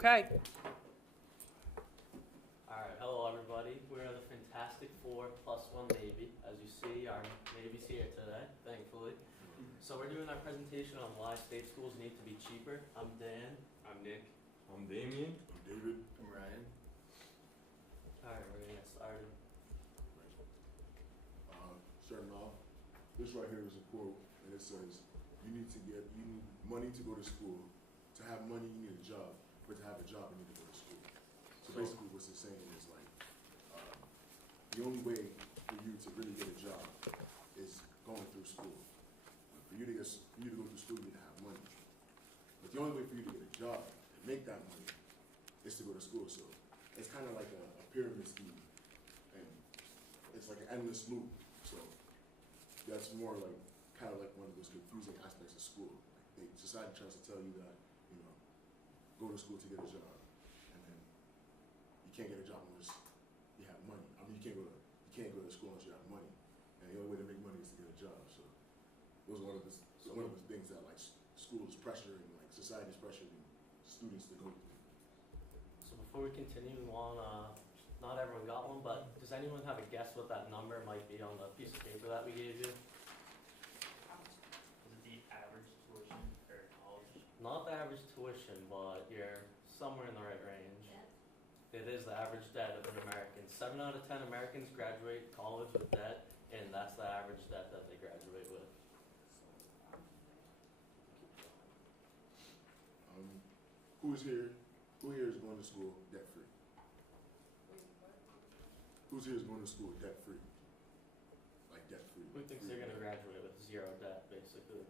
Okay. Alright, hello everybody. We're the Fantastic Four plus one Navy. As you see, our Navy's here today, thankfully. So we're doing our presentation on why state schools need to be cheaper. I'm Dan. I'm Nick. I'm Damien. I'm David. I'm Ryan. Alright, we're gonna get started. Starting off, this right here is a quote, and it says, you need money to go to school. To have money, you need a job. But to have a job, you need to go to school. So basically what it's saying is like, the only way for you to really get a job is going through school. For you to go through school, you need to have money. But the only way for you to get a job and make that money is to go to school. So it's kind of like a pyramid scheme, and it's like an endless loop. So that's more like kind of like one of those confusing aspects of school. Like society tries to tell you that, go to school to get a job, and then you can't get a job unless you have money. I mean, you can't go to school unless you have money, and the only way to make money is to get a job. So those are one of the things that like school is pressuring, like society is pressuring students to go through. So before we continue, we want not everyone got one, but does anyone have a guess what that number might be on the piece of paper that we gave you? Is it the average tuition for college? Not the average tuition, but you're somewhere in the right range. It is the average debt of an American. 7 out of 10 Americans graduate college with debt, and that's the average debt that they graduate with. Who here is going to school debt free? Who's here is going to school debt free? Like debt free. Who thinks they're going to graduate with zero debt, basically?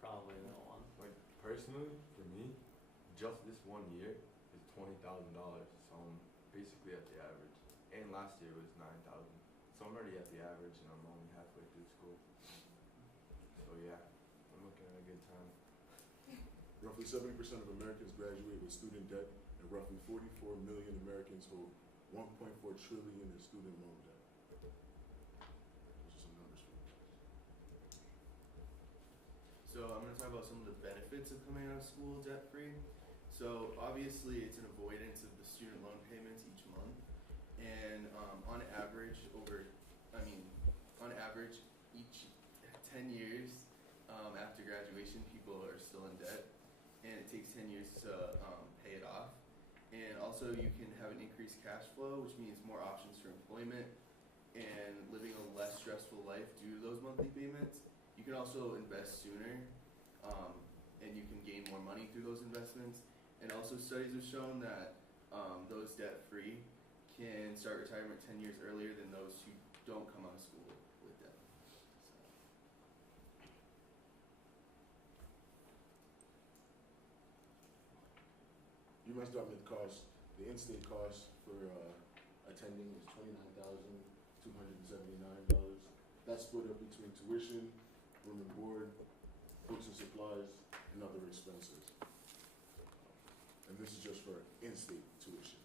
Probably no one. Like personally, for me, just this 1 year is $20,000. So I'm basically at the average. And last year was 9,000. So I'm already at the average, and I'm only halfway through school. So yeah, I'm looking at a good time. Roughly 70% of Americans graduate with student debt, and roughly 44 million Americans hold 1.4 trillion in student loan debt. Those are some numbers for you guys. So I'm going to talk about some of the benefits of coming out of school debt free. So obviously it's an avoidance of the student loan payments each month, and on average each 10 years after graduation, people are still in debt, and it takes 10 years to pay it off. And also you can have an increased cash flow, which means more options for employment and living a less stressful life due to those monthly payments. You can also invest sooner, and you can gain more money through those investments. And also studies have shown that those debt-free can start retirement 10 years earlier than those who don't come out of school with debt. UMass Dartmouth cost, the in-state cost for attending is $29,279. That's split up between tuition, room and board, books and supplies, and other expenses. And this is just for in-state tuition.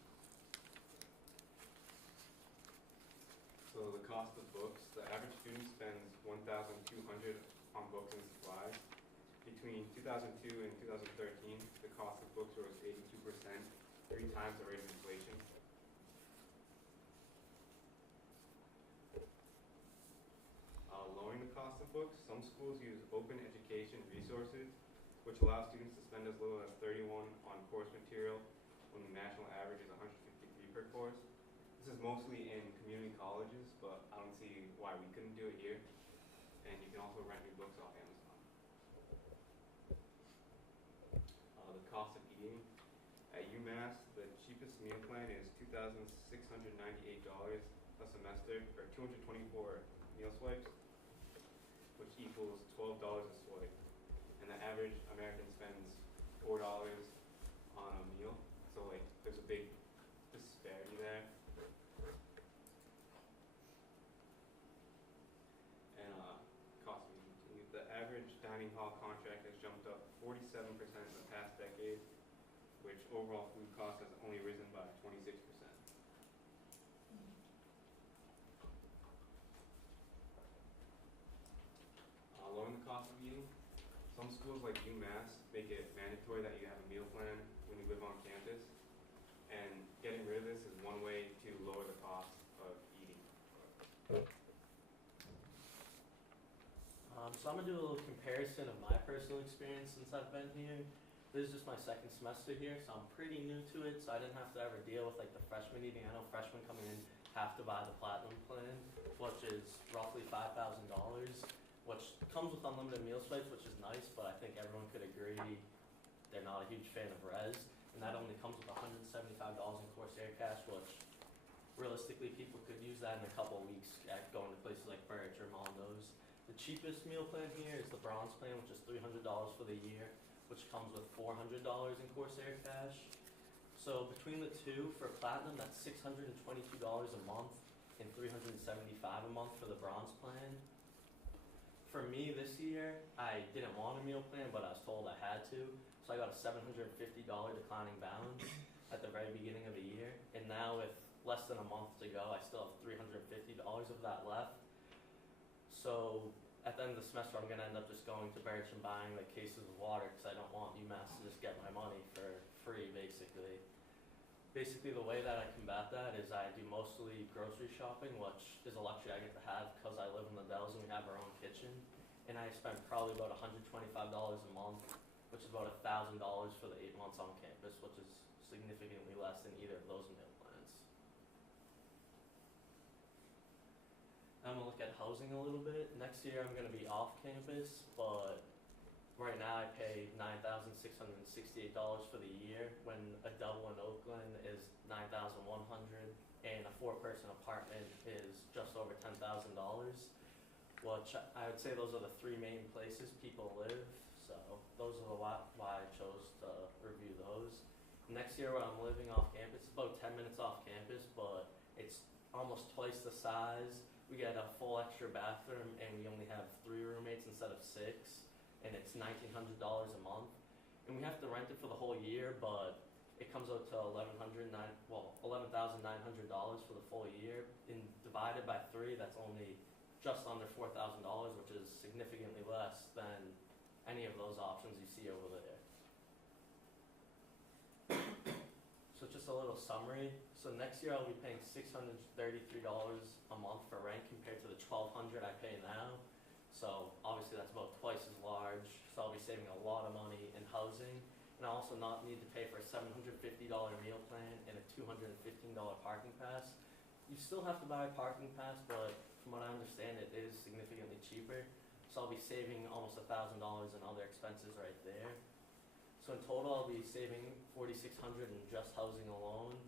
So the cost of books, the average student spends $1,200 on books and supplies. Between 2002 and 2013, the cost of books rose 82%, 3 times the rate of inflation. Lowering the cost of books, some schools use open education resources, which allow students to spend as little as $31 on course material when the national average is $153 per course. This is mostly in community colleges, but I don't see why we couldn't do it here. And you can also rent your books off Amazon. The cost of eating. At UMass, the cheapest meal plan is $2,698 a semester for 224 meal swipes, which equals $12 a swipe. And the average American spends $4 on a meal. So like there's a big disparity there. And cost of eating. The average dining hall contract has jumped up 47% in the past decade, which overall food cost has only risen by 26%. Lowering the cost of eating. Some schools like UMass make it mandatory that you have a meal plan So I'm gonna do a little comparison of my personal experience since I've been here. This is just my second semester here, so I'm pretty new to it, so I didn't have to ever deal with like the freshman eating. I know freshmen coming in have to buy the platinum plan, which is roughly $5,000, which comes with unlimited meal swipes, which is nice, but I think everyone could agree they're not a huge fan of Res, and that only comes with $175 in Corsair cash, which realistically people could use that in a couple of weeks at going to places like Birch or Mondo's. The cheapest meal plan here is the Bronze plan, which is $300 for the year, which comes with $400 in Corsair cash. So between the two, for Platinum, that's $622 a month and $375 a month for the Bronze plan. For me this year, I didn't want a meal plan, but I was told I had to. So I got a $750 declining balance at the very beginning of the year. And now with less than a month to go, I still have $350 of that left. So at the end of the semester, I'm going to end up just going to Birch and buying like cases of water because I don't want UMass to just get my money for free, basically. Basically, the way that I combat that is I do mostly grocery shopping, which is a luxury I get to have because I live in the Dells and we have our own kitchen. And I spend probably about $125 a month, which is about $1,000 for the 8 months on campus, which is significantly less than either of those meal plans. I'm gonna look at housing a little bit. Next year I'm gonna be off campus, but right now I pay $9,668 for the year when a double in Oakland is $9,100 and a 4-person apartment is just over $10,000, which I would say those are the 3 main places people live. So those are why I chose to review those. Next year when I'm living off campus, it's about 10 minutes off campus, but it's almost twice the size. We get a full extra bathroom and we only have 3 roommates instead of 6, and it's $1,900 a month. And we have to rent it for the whole year, but it comes out to $11,900 for the full year. And divided by 3, that's only just under $4,000, which is significantly less than any of those options you see over there. So just a little summary. So next year I'll be paying $633 a month for rent compared to the $1,200 I pay now. So obviously that's about twice as large. So I'll be saving a lot of money in housing. And I also not need to pay for a $750 meal plan and a $215 parking pass. You still have to buy a parking pass, but from what I understand it is significantly cheaper. So I'll be saving almost $1,000 in other expenses right there. So in total, I'll be saving $4,600 in just housing alone,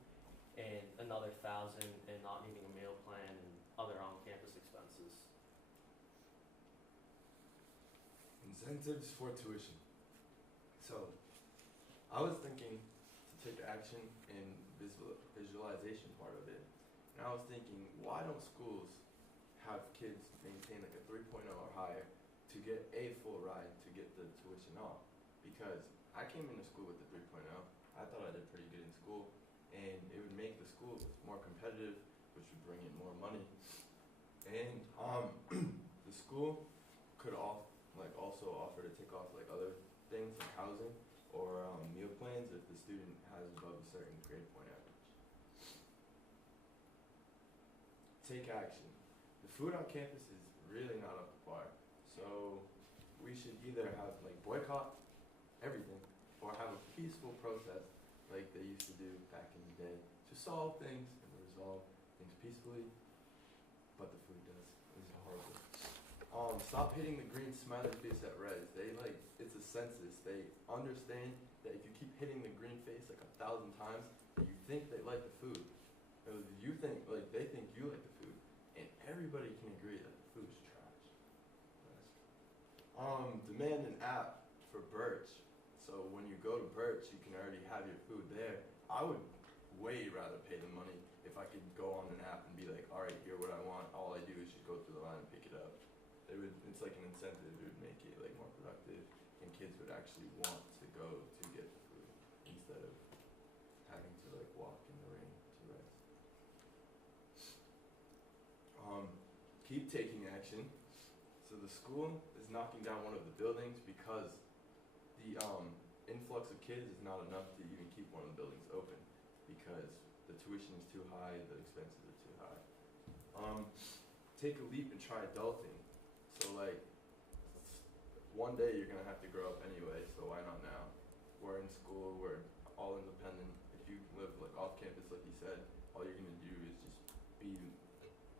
and another $1,000 in not needing a meal plan and other on-campus expenses. Incentives for tuition. So, I was thinking to take action in visualization part of it, and I was thinking, why don't schools have kids maintain like a 3.0 or higher to get a full ride to get the tuition off? Because I came into school with the 3.0. I thought I did pretty good in school, and it would make the school more competitive, which would bring in more money. And the school could also offer to take off like other things like housing or meal plans if the student has above a certain grade point average. Take action. The food on campus is really not up to par, so we should either have like boycott everything or have a peaceful protest like they used to do back in the day to solve things and resolve things peacefully, but the food does. It's horrible. Stop hitting the green smiley face at Res. It's a census. They understand that if you keep hitting the green face like 1,000 times, that you think they like the food. You think, like, they think you like the food. And everybody can agree that the food is trash. Demand an app for Birch. So when you go to Birch, you can already have your food there. I would way rather pay the money if I could go on an app and be like, all right, here what I want. All I do is just go through the line and pick it up. It's like an incentive. It would make it like more productive, and kids would actually want to go to get the food instead of having to like walk in the rain to rest. Keep taking action. So the school is knocking down one of the buildings because the influx of kids is not enough to even keep one of the buildings open because the tuition is too high, the expenses are too high. Take a leap and try adulting. So like one day you're gonna have to grow up anyway, so why not now? We're in school, we're all independent. If you live like off campus, like you said, all you're gonna do is just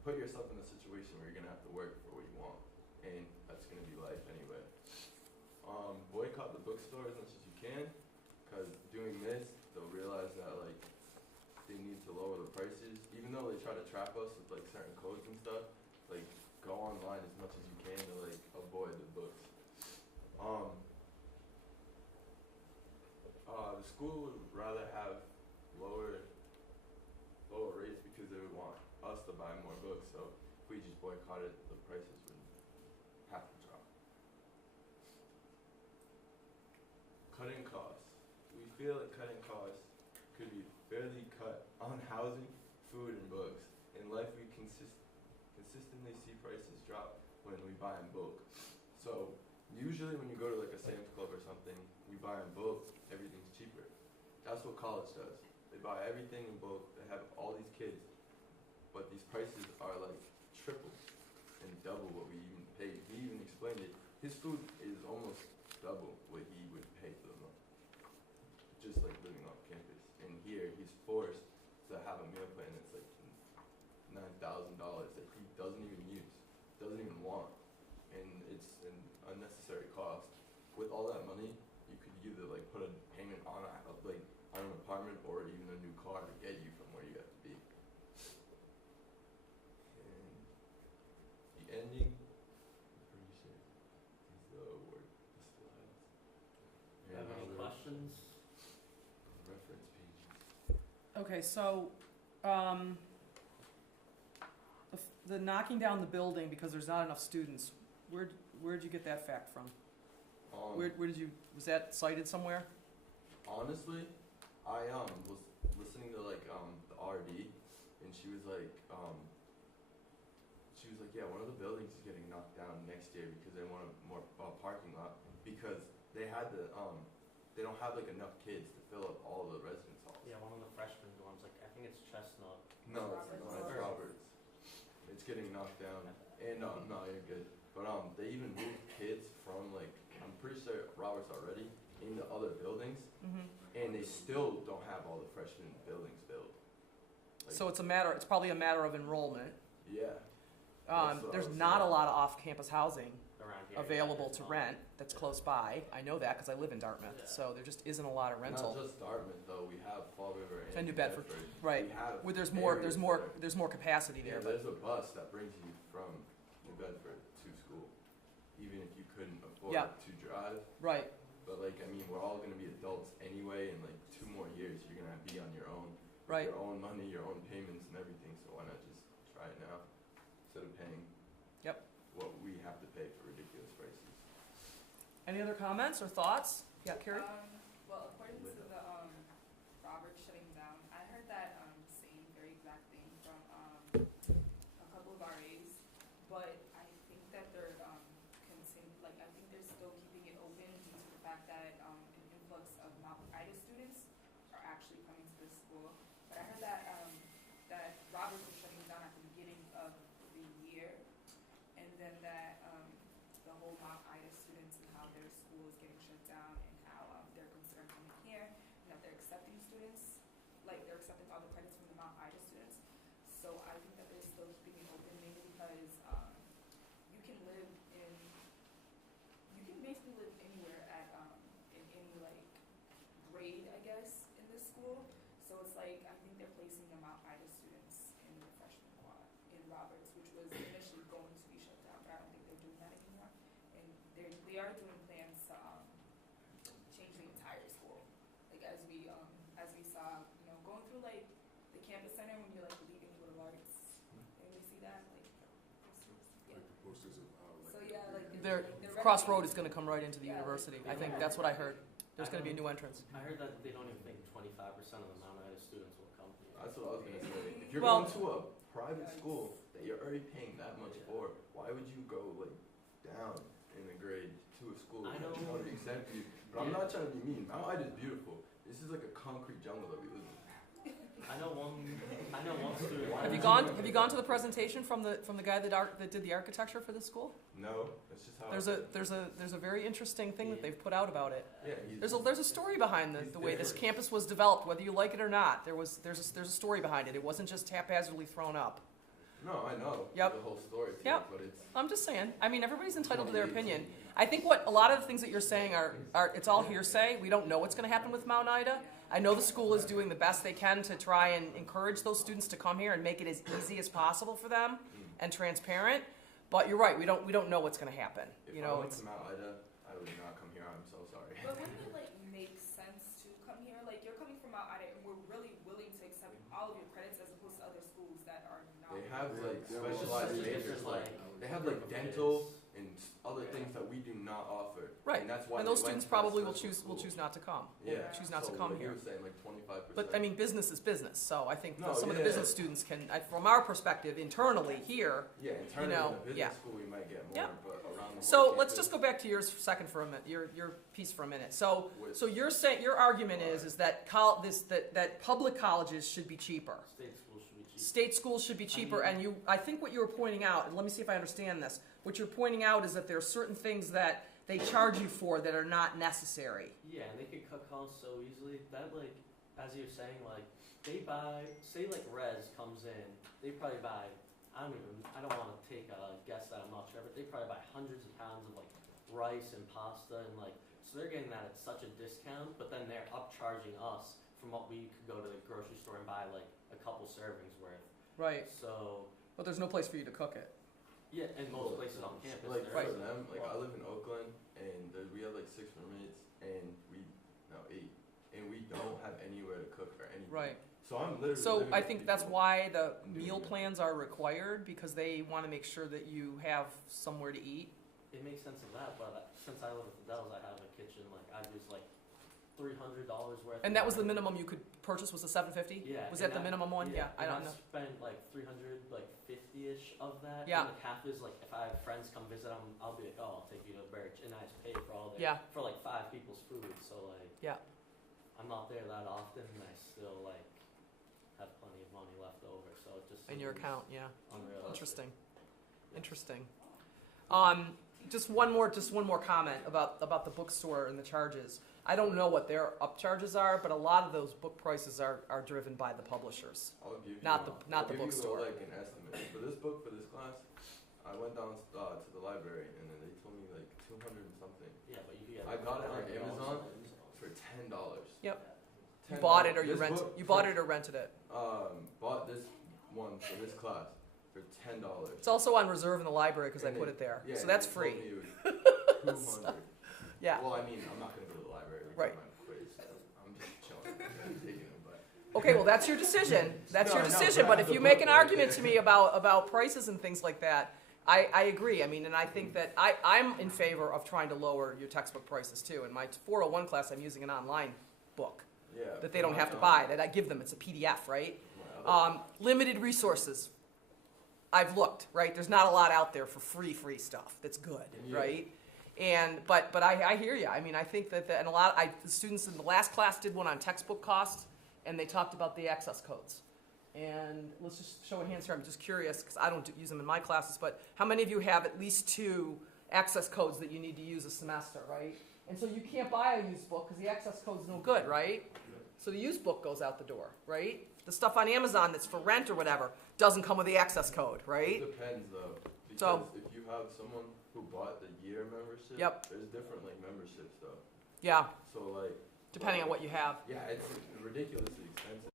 put yourself in a situation where you're gonna have to work for what you want, and that's gonna be life anyway. Boycott the bookstore as much as you can, cause doing this, they'll realize that like they need to lower the prices, even though they try to trap us with like certain codes and stuff. Like go online as much as you can to like avoid the books. The school would rather have lower rates because they would want us to buy more books. So if we just boycotted, the prices would have to drop. Cutting costs. We feel that cutting costs could be fairly cut on housing, food, and books. In life, we consistently see prices drop when we buy in bulk. So usually when you go to like a Sam's Club or something, we buy in bulk, everything's cheaper. That's what college does. They buy everything in bulk, they have all these kids, but these prices are like triple and double what we even pay. He even explained it. His food is almost double what he would pay for the month, just like living off campus. And here, he's forced to have a meal plan that's like $9,000 that he doesn't even use, doesn't even want, and it's an unnecessary cost. With all that money, you could either like put a payment on an apartment or even a new car to get you from where you have to be. And the ending, I'm pretty sure, is the word distills. You have any questions? Reference pages. Okay, so, the knocking down the building because there's not enough students, where'd you get that fact from? Where did you, was that cited somewhere? Honestly, I was listening to like the RD, and she was like, yeah, one of the buildings is getting knocked down next year because they want a more parking lot because they had they don't have like enough kids to fill up all the residence halls. Yeah, one of the freshman dorms, like I think it's Chestnut. No, it's Roberts. It's getting knocked down, and no, you're good. But they even moved kids from like I'm pretty sure Roberts already into other buildings, and they still don't have all the freshman buildings built. Like, So it's probably a matter of enrollment. yeah. That's what I There's was not a saying. lot of off-campus housing Around here. available to There's rent that's close by. I know that because I live in Dartmouth, Yeah. so there just isn't a lot of rental. Not just Dartmouth though. We have Fall River and And New Bedford. We Right. have Where there's areas more where- capacity Yeah, there. But there's a bus that brings you from New Bedford to school, even if you couldn't afford Yeah. to drive. right, But like, I mean, we're all gonna be adults anyway. In like 2 more years, you're gonna be on your own, right. your own money, your own payments, and everything. So why not just try it now instead of paying Yep. what we have to pay for ridiculous prices? Any other comments or thoughts? Yeah, Carrie. Well, according to the Roberts shutting down, I heard that same very exact thing from a couple of RAs, but I think that they're I think they're still keeping it open due to the fact that an influx of Mount Ida students are actually coming to this school. But I heard that that Roberts was shutting down at the beginning of the year, and then that the whole Mount Ida students and how their school is getting shut down and how they're concerned coming here and that they're accepting students, like they're accepting all the credits from the Mount Ida students. So I think that they're still keeping it open mainly because you can basically live anywhere at in any like grade, I guess, in this school. So it's like I think they're placing the Mount Ida students in the freshman quad in Roberts, which was initially going to be shut down, but I don't think they're doing that anymore. And they are doing plans to change the entire school. Like as we saw, going through like the campus center when you're like leaving Little Arts, and we see that like Like the posters of like. so yeah, like Their they're Crossroad renovating. is going to come right into the Yeah, university. like- I think that's what I heard. There's going to be a new entrance. I heard that they don't even think 25% of the Mount Ida students will come here. That's what I was gonna say. If you're Well- going to a private school that you're already paying that much for, why would you go like down in a grade to a school I that know. you want to accept you? But I'm not trying to be mean. Mount Ida is beautiful. This is like a concrete jungle that we live in. I know one student. Have you gone to the presentation from the guy that did the architecture for this school? No, that's just how. There's a very interesting thing that they've put out about it. Yeah, he's, There's a story behind the way this campus was developed, whether you like it or not. There's a story behind it. It wasn't just haphazardly thrown up. No, I know. Yep. The whole story. To Yep. it, but it's. I'm just saying. I mean, everybody's entitled to their opinion. I think what a lot of the things that you're saying are it's all hearsay. We don't know what's going to happen with Mount Ida. I know the school is doing the best they can to try and encourage those students to come here and make it as easy as possible for them and transparent. But you're right. We don't know what's going to happen. If You I know, went it's to Mount Ida, I would not come here. I'm so sorry. But wouldn't it like make sense to come here? Like you're coming from Mount Ida, and we're really willing to accept all of your credits as opposed to other schools that are not. They have like Yeah, specialized well, majors, it's like like- they have like dental and other things that we do not offer. Right. And that's why. and those they went students to that probably will special choose school. not to come. Yeah. choose not to So, come like here. You were saying like 25%. But I mean, business is business. So I think No, some of the yeah. business students can, from our perspective, internally here. Yeah, internally know, in the business yeah. school we might get more, Yeah. but around the So whole let's campus, just go back to yours for a second for a minute. Your piece for a minute. So with- so you're saying your argument is that that public colleges should be cheaper. State schools should be cheap. State schools should be cheaper, and I think what you were pointing out, and let me see if I understand this. What you're pointing out is that there are certain things that they charge you for that are not necessary. Yeah, and they could cut costs so easily. That like, as you're saying, like they buy, say like Res comes in, they probably buy. I don't want to take a guess that I'm not sure, but they probably buy hundreds of pounds of like rice and pasta and like, so they're getting that at such a discount. But then they're upcharging us from what we could go to the grocery store and buy like a couple servings worth. Right. So But there's no place for you to cook it. yeah, in most places on campus, Like there Right. for is. them, like I live in Oakland, and we have like 6 roommates, and 8, and we don't have anywhere to cook for anything. Right. So I'm literally. So living I with think that's people. why the and doing meal that. plans are required, because they want to make sure that you have somewhere to eat. It makes sense of that, but since I live at the Dells, I have a kitchen. Like I use like $300 worth. And that was the minimum you could purchase, was the $750? Yeah. Was that the minimum one? Yeah, I don't and know. spent like 300, like 50-ish of that. Yeah. And the half is like if I have friends come visit, I'll be like, oh, I'll take you to Birch, and I just pay for all their Yeah. for like 5 people's food. So like, Yeah. I'm not there that often, and I still like have plenty of money left over. So it just In your seems account, yeah. unrealistic. Interesting. Interesting. Just one more comment about the bookstore and the charges. I don't know what their upcharges are, but a lot of those book prices are driven by the publishers. I'll give you. Not the I'll give bookstore. You like an estimate for this book for this class. I went down to the library, and then they told me like 200 and something Yeah, but you get. I got it on $100 Amazon so- for $10. Yep. You $10. bought it or you This rented? book You for- bought it or rented it? Bought this one for this class for $10. It's also on reserve in the library because I And put they- it there. Yeah, So and that's they told free. me it was 200. Yeah. Well, I mean, I'm not gonna go to the library every Right. time I quiz. So I'm just chilling, I'm taking them, but. Okay, well, that's your decision. That's No, your I know, decision. but But if the you make book, an right, argument yeah. to me about prices and things like that, I agree. I mean, and I think that I'm in favor of trying to lower your textbook prices too. In my 401 class, I'm using an online book Yeah. that they don't have to buy, that I give them. It's a PDF, right? Limited resources. I've looked, right? There's not a lot out there for free stuff that's good, Yeah. right? But I hear you. I mean, I think that and the students in the last class did one on textbook costs, and they talked about the access codes. And let's just show of hands here. I'm just curious because I don't use them in my classes. But how many of you have at least 2 access codes that you need to use a semester, right? And so you can't buy a used book because the access code's no good, right? So the used book goes out the door, right? The stuff on Amazon that's for rent or whatever doesn't come with the access code, right? It depends though, because So- if you have someone who bought the year membership, Yep. there's different like memberships though. Yeah, So like. depending on what you have. Yeah, it's ridiculously expensive.